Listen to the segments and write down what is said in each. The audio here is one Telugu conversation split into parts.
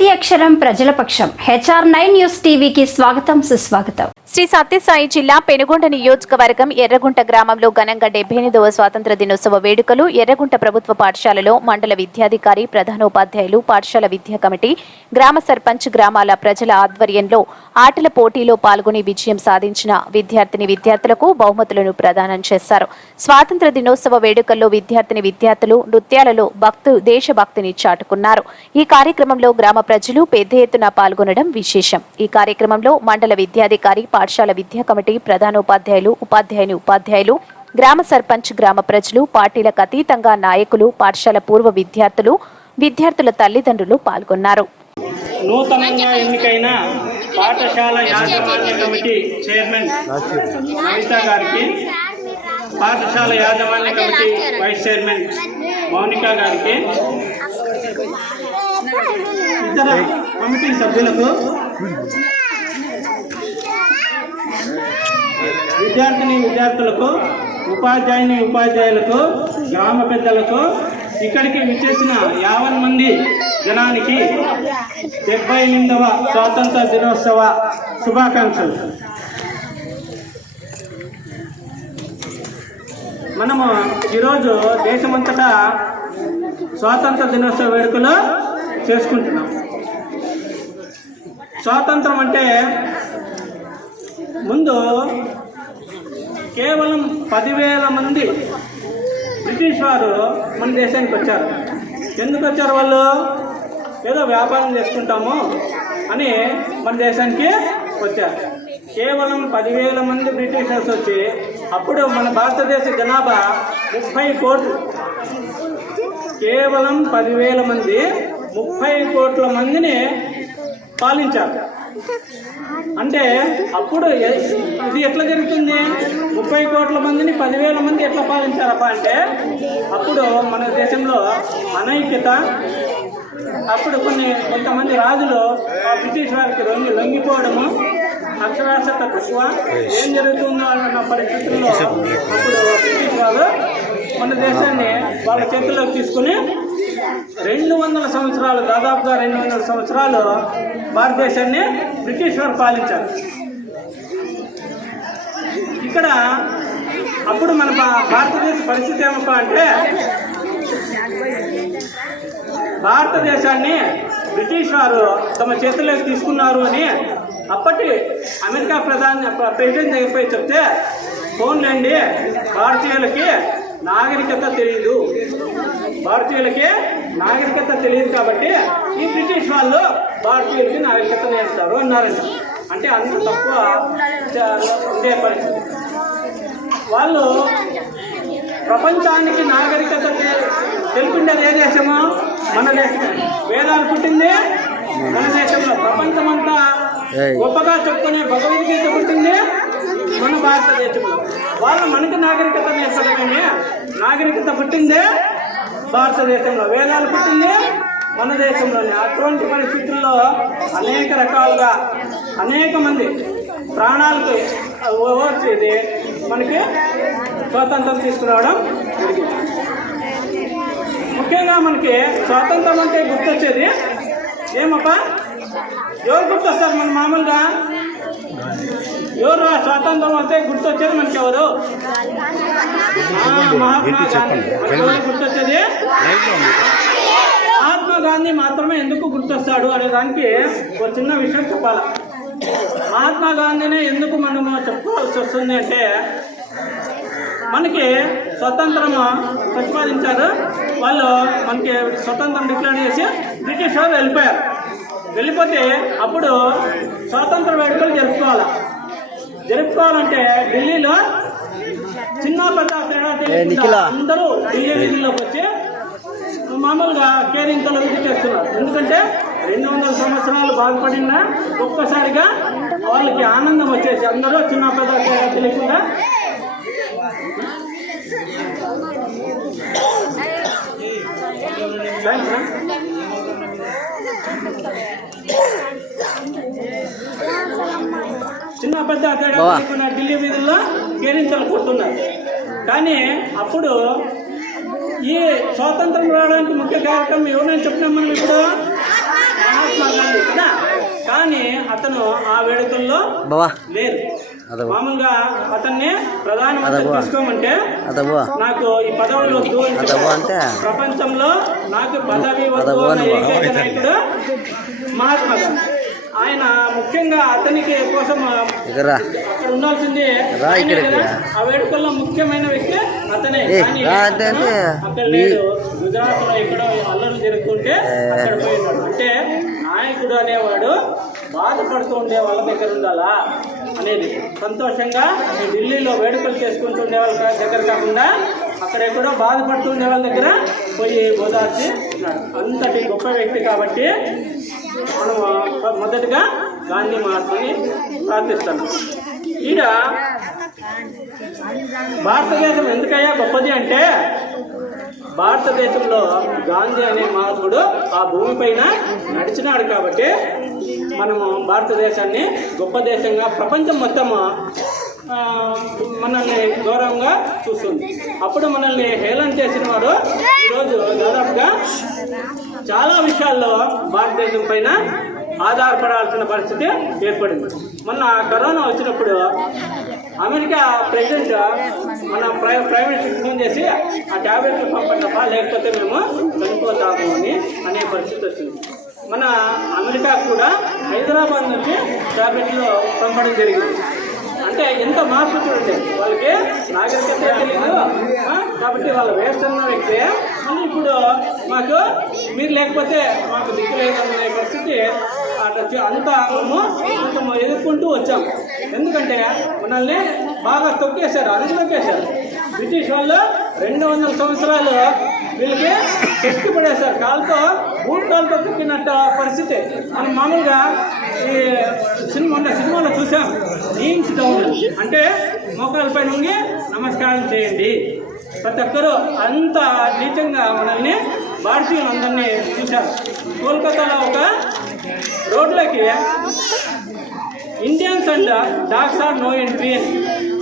ప్రతి అక్షరం ప్రజల పక్షం. HR9 న్యూస్ టీవీకి స్వాగతం, సుస్వాగతం. శ్రీ సత్యసాయి జిల్లా పెనుగొండ నియోజకవర్గం ఎర్రగుంట గ్రామంలో ఘనంగా 78వ స్వాతంత్ర దినోత్సవ వేడుకలు ఎర్రగుంట ప్రభుత్వ పాఠశాలలో మండల విద్యాధికారి, ప్రధానోపాధ్యాయులు, పాఠశాల విద్యా కమిటీ, గ్రామ సర్పంచ్, గ్రామాల ప్రజల ఆధ్వర్యంలో ఆటల పోటీలో పాల్గొని విజయం సాధించిన విద్యార్థులకు బహుమతులను ప్రదానం చేశారు. స్వాతంత్ర దినోత్సవ వేడుకల్లో విద్యార్థులు నృత్యాలలో దేశభక్తిని చాటుకున్నారు. ఈ కార్యక్రమంలో గ్రామ ప్రజలు పెద్ద ఎత్తున పాల్గొనడం విశేషం. ఈ కార్యక్రమంలో మండల విద్యాధికారి, పాఠశాల విద్యా కమిటీ, ప్రధానోపాధ్యాయులు, ఉపాధ్యాయులు, గ్రామ సర్పంచ్, గ్రామ ప్రజలు, పార్టీలకు అతీతంగా నాయకులు, పాఠశాల పూర్వ విద్యార్థుల తల్లిదండ్రులు పాల్గొన్నారు. నూతనంగా ఎన్నికైన పాఠశాల యాజమాన్య కమిటీ చైర్మన్ నవిత గారికి, పాఠశాల యాజమాన్య కమిటీ వైస్ చైర్మన్ మౌనిక గారికి, ఇతర కమిటీ సభ్యులకు, విద్యార్థులకు, ఉపాధ్యాయులకు, గ్రామ పెద్దలకు, ఇక్కడికి విచ్చేసిన 50 మంది జనానికి 78వ స్వాతంత్ర దినోత్సవ శుభాకాంక్షలు. మనము ఈరోజు దేశమంతటా స్వాతంత్ర దినోత్సవ వేడుకలు చేసుకుంటున్నాం. స్వాతంత్రం అంటే ముందు కేవలం 10,000 మంది బ్రిటిష్ వారు మన దేశానికి వచ్చారు. ఎందుకు వచ్చారు? వాళ్ళు ఏదో వ్యాపారం చేసుకుంటాము అని మన దేశానికి వచ్చారు. కేవలం 10,000 మంది బ్రిటిషర్స్ వచ్చి అప్పుడు మన భారతదేశ జనాభా 30 కోట్లు. కేవలం 10,000 మంది 30 కోట్ల మందిని పాలించారు. అంటే అప్పుడు ఇది ఎట్లా జరుగుతుంది? 30 కోట్ల మందిని 10,000 మంది ఎట్లా పాలించారప్ప అంటే, అప్పుడు మన దేశంలో అనైక్యత, అప్పుడు కొంతమంది రాజులు ఆ బ్రిటిష్ వారికి లొంగిపోవడము, అక్షరాస్యత తక్కువ, ఏం జరుగుతుందో అన్న పరిస్థితుల్లో అప్పుడు బ్రిటిష్ వాళ్ళు మన దేశాన్ని వాళ్ళ చేతుల్లోకి తీసుకుని 200 సంవత్సరాలు, దాదాపుగా 200 సంవత్సరాలు భారతదేశాన్ని బ్రిటిష్ వారు పాలించారు. ఇక్కడ అప్పుడు మన భారతదేశ పరిస్థితి ఏమప్పా అంటే, భారతదేశాన్ని బ్రిటిష్ వారు తమ చేతుల్లోకి తీసుకున్నారు అని అప్పటి అమెరికా ప్రెసిడెంట్ దగ్గరికి చెప్తే, ఫోన్లేండి, భారతీయులకి నాగరికత తెలియదు కాబట్టి ఈ బ్రిటిష్ వాళ్ళు భారతీయులకి నాగరికత నేర్పుతారు అన్నారంట. అంటే అంత తక్కువ ఉండే పరిస్థితి. వాళ్ళు ప్రపంచానికి నాగరికత తెలిపిండేది ఏ దేశమో? మన దేశమే. వేదాలు పుట్టింది మన దేశంలో. ప్రపంచమంతా గొప్పగా చెప్పుకునే భగవద్గీత పుట్టింది మన భారతదేశంలో. వాళ్ళు మనకి నాగరికత నేర్పడమే. నాగరికత పుట్టిందే భారతదేశంలో, వేదాలు పుట్టింది మన దేశంలోనే. అటువంటి పరిస్థితుల్లో అనేక రకాలుగా అనేక మంది ప్రాణాలకు ఓర్చేది మనకి స్వాతంత్రం తీసుకురావడం జరిగింది. ముఖ్యంగా మనకి స్వాతంత్రం అంటే గుర్తొచ్చేది ఏమప్పా? ఎవరు గుర్తొస్తారు? మన మామూలుగా ఎవరు స్వాతంత్రం అంటే గుర్తొచ్చేది మనకి? ఎవరు? మహాత్మా గాంధీ. గుర్తొచ్చేది మహాత్మా గాంధీ మాత్రమే. ఎందుకు గుర్తొస్తాడు అనే దానికి ఒక చిన్న విషయం చెప్పాలి. మహాత్మా గాంధీనే ఎందుకు మనము చెప్పుకోవాల్సి వస్తుంది అంటే, మనకి స్వతంత్రము ప్రతిపాదించారు. వాళ్ళు మనకి స్వతంత్రం డిక్లేర్ చేసి బ్రిటిష్ వారు వెళ్ళిపోతే అప్పుడు స్వాతంత్ర వేడుకలు జరుపుకోవాలంటే ఢిల్లీలో చిన్న పెద్ద తేడా తెలియకుండా అందరూ ఢిల్లీ వీధుల్లోకి వచ్చి మామూలుగా కేరింతలు విధి చేస్తున్నారు. ఎందుకంటే 200 సంవత్సరాలు బాధపడినా ఒక్కసారిగా వాళ్ళకి ఆనందం వచ్చేసి అందరూ చిన్న పెద్ద తేడా తెలియకుండా చిన్న పెద్ద తేడా తెలియకుండా ఢిల్లీ వీధుల్లో కేరింతలు కొడుతున్నారు. కానీ అప్పుడు ఈ స్వాతంత్రం రావడానికి ముఖ్య కారణం ఎవరైనా చెప్పినాం మనం ఇప్పుడు? మహాత్మా అతను ఆ వేడుకల్లో లేరు. మామూలుగా అతన్ని ప్రధానమంత్రి తీసుకోమంటే నాకు ఈ పదవులు వద్దు, ప్రపంచంలో నాకు పదవి వద్దు అనే ఏకైక నాయకుడు మహాత్మా గాంధీ. ఆయన ముఖ్యంగా అతనికి కోసం అక్కడ ఉండాల్సింది ఆ వేడుకల్లో ముఖ్యమైన వ్యక్తి అతనే. కానీ అక్కడ లేడు, గుజరాత్ లో ఎక్కడో అల్లర్లు జరుగుతుంటే అక్కడ పోయినాడు. అంటే నాయకుడు అనేవాడు బాధపడుతూ ఉండే వాళ్ళ దగ్గర ఉండాలా అనేది. సంతోషంగా ఢిల్లీలో వేడుకలు చేసుకుంటూ ఉండే వాళ్ళ దగ్గర కాకుండా అక్కడెక్కడో బాధపడుతూ ఉండే వాళ్ళ దగ్గర పోయి ఓదార్చి ఉన్నాడు. అంతటి గొప్ప వ్యక్తి కాబట్టి మనము మొదటిగా గాంధీ మహాత్మని ప్రార్థిస్తాను. ఈడ భారతదేశం ఎందుకయ్యా గొప్పది అంటే, భారతదేశంలో గాంధీ అనే మహాత్ముడు ఆ భూమి పైన నడిచినాడు కాబట్టి మనము భారతదేశాన్ని గొప్ప దేశంగా ప్రపంచం మొత్తము మనల్ని గౌరవంగా చూస్తుంది. అప్పుడు మనల్ని హేళన చేసిన వారు ఈరోజు దాదాపుగా చాలా విషయాల్లో భారతదేశం పైన ఆధారపడాల్సిన పరిస్థితి ఏర్పడింది. మొన్న కరోనా వచ్చినప్పుడు అమెరికా ప్రెసిడెంట్ మన ప్రైమ్ మినిస్టర్కి ఫోన్ చేసి ఆ ట్యాబ్లెట్లు పంపండి, లేకపోతే మేము చనిపోతాము అనే పరిస్థితి వచ్చింది. మన అమెరికా కూడా హైదరాబాద్ నుంచి ట్యాబ్లెట్లు పంపడం జరిగింది. అంటే ఎంత మార్పు చూడండి, వాళ్ళకి నాగరికత తెలియదు కాబట్టి వాళ్ళ వేస్ట్ అన్న వ్యక్తి మళ్ళీ ఇప్పుడు మాకు మీరు లేకపోతే మాకు దిక్కు లేదనే పరిస్థితి అంతా కొంచెం ఎదుర్కొంటూ వచ్చాం. ఎందుకంటే మనల్ని బాగా తొక్కేశారు, అణచితొక్కేశారు. బ్రిటిష్ వాళ్ళు 200 సంవత్సరాలు వీళ్ళకి చెక్కి పడేశారు, కాలుతో బూట్ కాలుతో తొక్కినట్టు పరిస్థితి. మనం మామూలుగా ఈ సినిమాలో చూసాం, నీమ్స్ డౌన్ అంటే మోకాళ్ళపై నుండి నమస్కారం చేయండి. ప్రతి ఒక్కరూ అంత నీచంగా మనల్ని భారతీయులందరినీ చూశారు. కోల్కతాలో ఒక రోడ్లకి Indians and dogs are no entry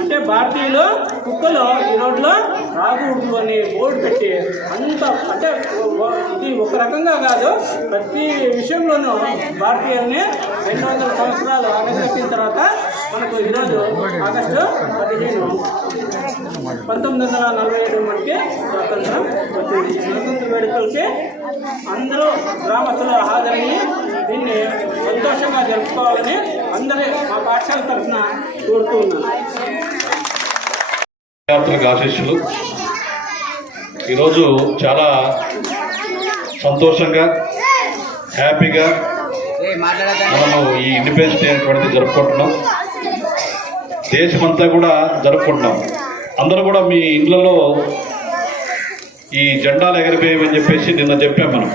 అంటే భారతీయులు కుక్కలు ఈ రోడ్లో రాకూడదు అని బోర్డు పెట్టి అంత అంటే ఇది ఒక రకంగా కాదు, ప్రతి విషయంలోనూ భారతీయుల్ని 200 సంవత్సరాలు అణగదొక్కిన తర్వాత మనకు ఈరోజు ఆగస్టు 15 1947 మనకి స్వాతంత్రం వచ్చింది. స్వాతంత్ర వేడుకలకి అందరూ గ్రామస్తులు హాజరయ్యి దీన్ని సంతోషంగా జరుపుకోవాలని అందరి మా పాఠశాల తరఫున కోరుతూ ఉన్నాను. యాత్రకు ఆశీస్సులు. ఈరోజు చాలా సంతోషంగా హ్యాపీగా మనము ఈ ఇండిపెండెన్స్ డే అనేటువంటిది జరుపుకుంటున్నాం. దేశమంతా కూడా జరుపుకుంటున్నాం. అందరూ కూడా మీ ఇళ్లలో ఈ జెండాలు ఎగరిపోయేవని చెప్పేసి నిన్న చెప్పాం. మనం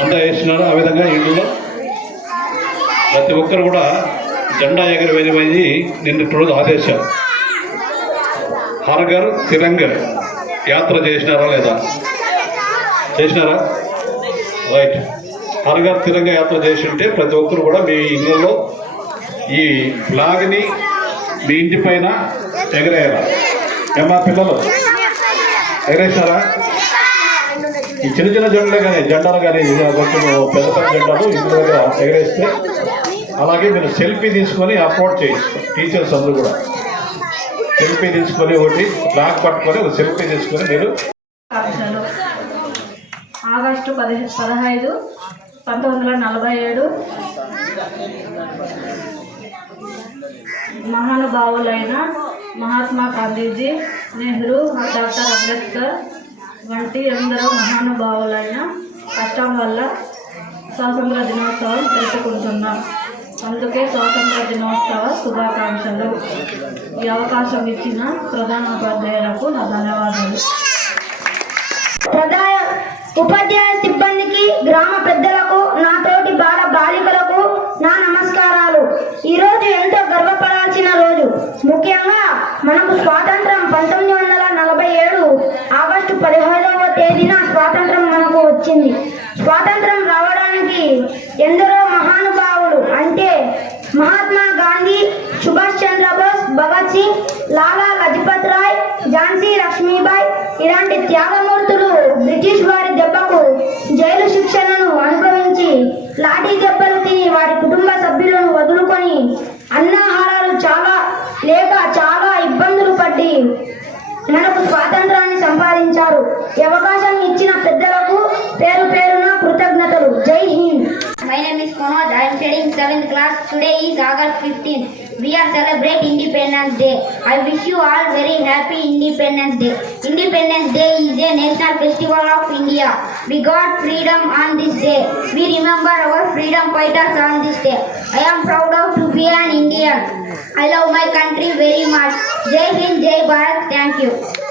అంతా వేసినారు. ఆ విధంగా ఇళ్లలో ప్రతి ఒక్కరు కూడా జెండా ఎగరవేయమని నిన్నటి రోజు ఆదేశాలు. హర్ ఘర్ తిరంగా యాత్ర చేసినారా లేదా? చేసినారా? రైట్. హర్ ఘర్ తిరంగా యాత్ర చేసి ఉంటే ప్రతి ఒక్కరు కూడా మీ ఇళ్లలో ఈ ఫ్లాగ్ని మీ ఇంటి పైన ఎగరేయాలా? ఏమా పిల్లలు ఎగరేసారా? ఈ చిన్న చిన్న జెండాలు కానీ కొంచెం పెద్ద పెద్ద జెండాలు ఇంటి దగ్గర ఎగరేస్తే, అలాగే మీరు సెల్ఫీ తీసుకొని అప్లోడ్ చేయొచ్చు. టీచర్స్ అందరూ కూడా సెల్ఫీ తీసుకొని ఒకటి ఫ్లాగ్ పట్టుకొని ఒక సెల్ఫీ తీసుకొని మీరు ఆగస్టు 15, 1947 మహానుభావులైన మహాత్మా గాంధీజీ, నెహ్రూ, డాక్టర్ అంబేద్కర్ వంటి ఎందరో మహానుభావులైన కష్టం వల్ల స్వాతంత్ర దినోత్సవం జరుపుకుంటున్నాం. అందుకే స్వాతంత్ర దినోత్సవ శుభాకాంక్షలు. ఈ అవకాశం ఇచ్చిన ప్రధానోపాధ్యాయులకు నా ధన్యవాదాలు. ఉపాధ్యాయ సిబ్బందికి, గ్రామ పెద్దలకు, నా తోటి బాల బాలికలకు నా నమస్కారాలు. ఈరోజు ఎంతో గర్వపడాల్సిన రోజు. ముఖ్యంగా మనకు స్వాతంత్రం 1947 ఆగస్టు 15వ తేదీన స్వాతంత్రం మనకు వచ్చింది. స్వాతంత్రం రావడానికి ఎందరో మహానుభావులు అంటే మహాత్మా గాంధీ, సుభాష్ చంద్రబోస్, భగత్ సింగ్, లాలా లజపత్ రాయ్, ఝాన్సీ లక్ష్మీబాయి ఇలాంటి త్యాగమూర్తులు బ్రిటిష్ వారి దెబ్బకు జైలు శిక్షలను అనుభవించి లాఠీ దెబ్బలు తిని వారి కుటుంబ సభ్యులను am studying 7th class. Today is August 15th. We are celebrating Independence Day. I wish you all very happy Independence Day. Independence Day is a national festival of India. We got freedom on this day. We remember our freedom fighters on this day. I am proud of to be an Indian. I love my country very much. Jai Hind, Jai Bharat. Thank you.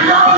Yeah.